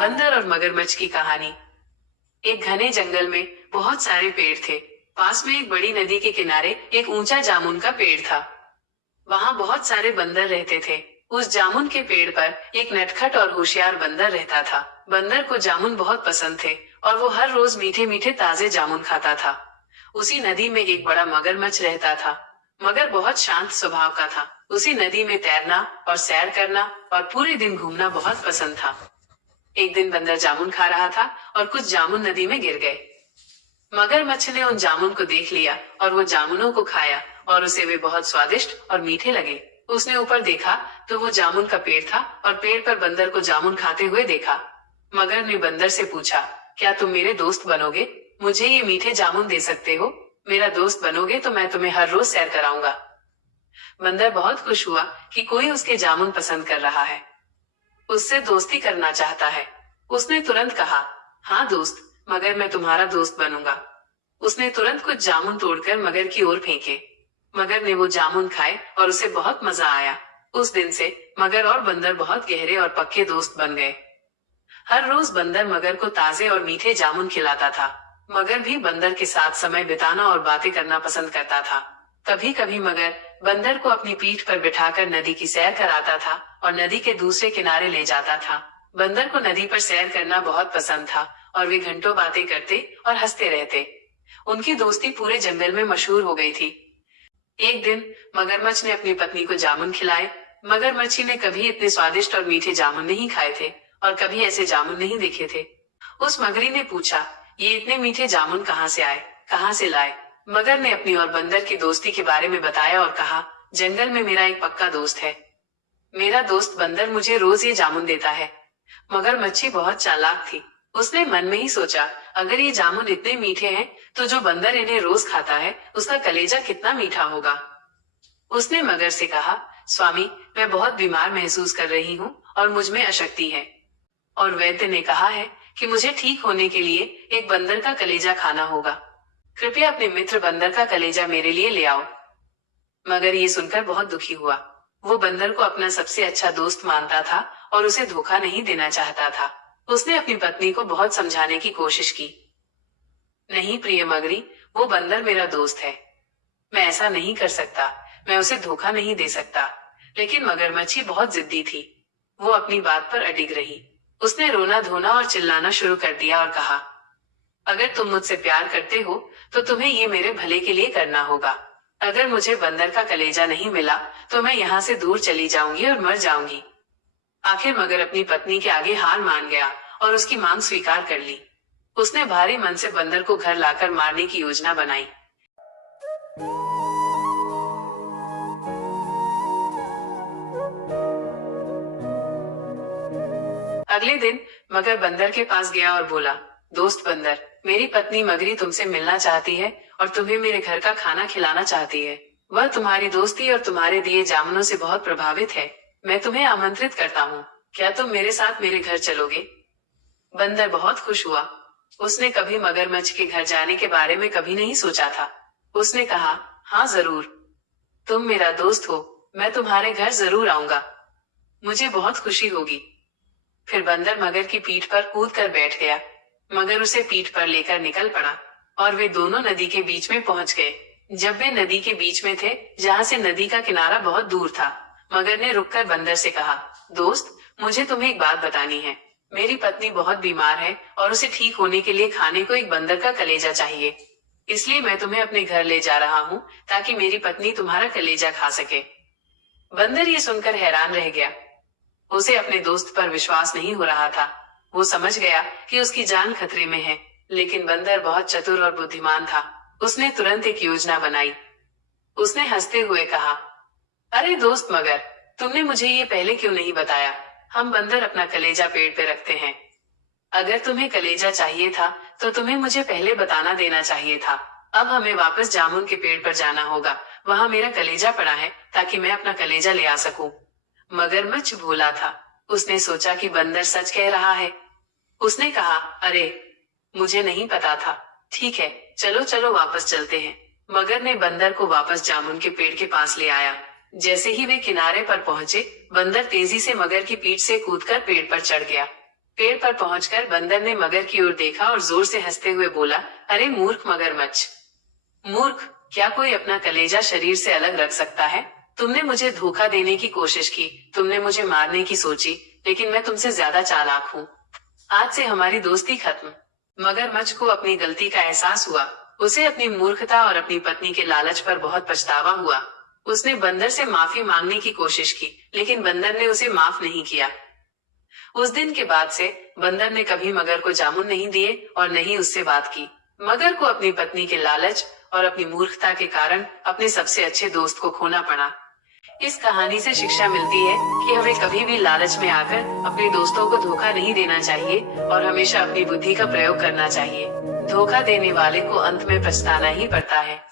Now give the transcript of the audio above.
बंदर और मगरमच्छ की कहानी। एक घने जंगल में बहुत सारे पेड़ थे। पास में एक बड़ी नदी के किनारे एक ऊंचा जामुन का पेड़ था। वहाँ बहुत सारे बंदर रहते थे। उस जामुन के पेड़ पर एक नटखट और होशियार बंदर रहता था। बंदर को जामुन बहुत पसंद थे और वो हर रोज मीठे मीठे ताजे जामुन खाता था। उसी नदी में एक बड़ा मगरमच्छ रहता था। मगर बहुत शांत स्वभाव का था। उसी नदी में तैरना और सैर करना और पूरे दिन घूमना बहुत पसंद था। एक दिन बंदर जामुन खा रहा था और कुछ जामुन नदी में गिर गए। मगरमच्छ ने उन जामुन को देख लिया और वो जामुनों को खाया और उसे वे बहुत स्वादिष्ट और मीठे लगे। उसने ऊपर देखा तो वो जामुन का पेड़ था और पेड़ पर बंदर को जामुन खाते हुए देखा। मगर ने बंदर से पूछा, क्या तुम मेरे दोस्त बनोगे? मुझे ये मीठे जामुन दे सकते हो? मेरा दोस्त बनोगे तो मैं तुम्हें हर रोज सैर कराऊंगा। बंदर बहुत खुश हुआ कि कोई उसके जामुन पसंद कर रहा है, उससे दोस्ती करना चाहता है। उसने तुरंत कहा, हाँ दोस्त, मगर मैं तुम्हारा दोस्त बनूंगा। उसने तुरंत कुछ जामुन तोड़कर मगर की ओर फेंके। मगर ने वो जामुन खाए और उसे बहुत मजा आया। उस दिन से मगर और बंदर बहुत गहरे और पक्के दोस्त बन गए। हर रोज बंदर मगर को ताजे और मीठे जामुन खिलाता था। मगर भी बंदर के साथ समय बिताना और बातें करना पसंद करता था। कभी कभी मगर बंदर को अपनी पीठ पर बिठाकर नदी की सैर कराता था और नदी के दूसरे किनारे ले जाता था। बंदर को नदी पर सैर करना बहुत पसंद था और वे घंटों बातें करते और हंसते रहते। उनकी दोस्ती पूरे जंगल में मशहूर हो गई थी। एक दिन मगरमच्छ ने अपनी पत्नी को जामुन खिलाए। मगरमच्छी ने कभी इतने स्वादिष्ट और मीठे जामुन नहीं खाए थे और कभी ऐसे जामुन नहीं देखे थे। उस मगरी ने पूछा, ये इतने मीठे जामुन कहाँ से आए, कहाँ से लाए? मगर ने अपनी और बंदर की दोस्ती के बारे में बताया और कहा, जंगल में मेरा एक पक्का दोस्त है। मेरा दोस्त बंदर मुझे रोज ये जामुन देता है। मगरमच्छी बहुत चालाक थी। उसने मन में ही सोचा, अगर ये जामुन इतने मीठे हैं, तो जो बंदर इन्हें रोज खाता है, उसका कलेजा कितना मीठा होगा। उसने मगर से कहा, स्वामी, मैं बहुत बीमार महसूस कर रही हूँ और मुझ में अशक्ति है। और वैद्य ने कहा है कि मुझे ठीक होने के लिए एक बंदर का कलेजा खाना होगा। कृपया अपने मित्र बंदर का कलेजा मेरे लिए ले आओ। मगर ये सुनकर बहुत दुखी हुआ। वो बंदर को अपना सबसे अच्छा दोस्त मानता था और उसे धोखा नहीं देना चाहता था। उसने अपनी पत्नी को बहुत समझाने की कोशिश की। नहीं प्रिय मगरी, वो बंदर मेरा दोस्त है। मैं ऐसा नहीं कर सकता, मैं उसे धोखा नहीं दे सकता। लेकिन मगरमच्छी बहुत जिद्दी थी। वो अपनी बात पर अडिग रही। उसने रोना धोना और चिल्लाना शुरू कर दिया और कहा, अगर तुम मुझसे प्यार करते हो तो तुम्हें ये मेरे भले के लिए करना होगा। अगर मुझे बंदर का कलेजा नहीं मिला तो मैं यहाँ से दूर चली जाऊंगी और मर जाऊंगी। आखिर मगर अपनी पत्नी के आगे हार मान गया और उसकी मांग स्वीकार कर ली। उसने भारी मन से बंदर को घर लाकर मारने की योजना बनाई। अगले दिन मगर बंदर के पास गया और बोला, दोस्त बंदर, मेरी पत्नी मगरी तुमसे मिलना चाहती है और तुम्हें मेरे घर का खाना खिलाना चाहती है। वह तुम्हारी दोस्ती और तुम्हारे दिए जामुनों से बहुत प्रभावित है। मैं तुम्हें आमंत्रित करता हूँ। क्या तुम मेरे साथ मेरे घर चलोगे? बंदर बहुत खुश हुआ। उसने कभी मगरमच्छ के घर जाने के बारे में कभी नहीं सोचा था। उसने कहा, हाँ जरूर, तुम मेरा दोस्त हो, मैं तुम्हारे घर जरूर आऊंगा। मुझे बहुत खुशी होगी। फिर बंदर मगर की पीठ पर कूद कर बैठ गया। मगर उसे पीठ पर लेकर निकल पड़ा और वे दोनों नदी के बीच में पहुंच गए। जब वे नदी के बीच में थे, जहाँ से नदी का किनारा बहुत दूर था, मगर ने रुककर बंदर से कहा, दोस्त, मुझे तुम्हें एक बात बतानी है। मेरी पत्नी बहुत बीमार है और उसे ठीक होने के लिए खाने को एक बंदर का कलेजा चाहिए। इसलिए मैं तुम्हें अपने घर ले जा रहा हूँ ताकि मेरी पत्नी तुम्हारा कलेजा खा सके। बंदर ये सुनकर हैरान रह गया। उसे अपने दोस्त पर विश्वास नहीं हो रहा था। वो समझ गया कि उसकी जान खतरे में है, लेकिन बंदर बहुत चतुर और बुद्धिमान था। उसने तुरंत एक योजना बनाई। उसने हंसते हुए कहा, अरे दोस्त मगर, तुमने मुझे ये पहले क्यों नहीं बताया? हम बंदर अपना कलेजा पेड़ पे रखते हैं। अगर तुम्हें कलेजा चाहिए था तो तुम्हें मुझे पहले बताना देना चाहिए था। अब हमें वापस जामुन के पेड़ पर जाना होगा। वहाँ मेरा कलेजा पड़ा है ताकि मैं अपना कलेजा ले आ सकूं। मगरमच्छ भोला था। उसने सोचा कि बंदर सच कह रहा है। उसने कहा, अरे, मुझे नहीं पता था। ठीक है, चलो चलो वापस चलते हैं। मगर ने बंदर को वापस जामुन के पेड़ के पास ले आया। जैसे ही वे किनारे पर पहुंचे, बंदर तेजी से मगर की पीठ से कूदकर पेड़ पर चढ़ गया। पेड़ पर पहुंचकर बंदर ने मगर की ओर देखा और जोर से हंसते हुए बोला, अरे मूर्ख मगरमच्छ! मूर्ख, क्या कोई अपना कलेजा शरीर से अलग रख सकता है? तुमने मुझे धोखा देने की कोशिश की, तुमने मुझे मारने की सोची, लेकिन मैं तुमसे ज्यादा चालाक हूँ। आज से हमारी दोस्ती खत्म। मगरमच्छ को अपनी गलती का एहसास हुआ। उसे अपनी मूर्खता और अपनी पत्नी के लालच पर बहुत पछतावा हुआ। उसने बंदर से माफी मांगने की कोशिश की, लेकिन बंदर ने उसे माफ नहीं किया। उस दिन के बाद से बंदर ने कभी मगर को जामुन नहीं दिए और न ही उससे बात की। मगर को अपनी पत्नी के लालच और अपनी मूर्खता के कारण अपने सबसे अच्छे दोस्त को खोना पड़ा। इस कहानी से शिक्षा मिलती है कि हमें कभी भी लालच में आकर अपने दोस्तों को धोखा नहीं देना चाहिए और हमेशा अपनी बुद्धि का प्रयोग करना चाहिए। धोखा देने वाले को अंत में पछताना ही पड़ता है।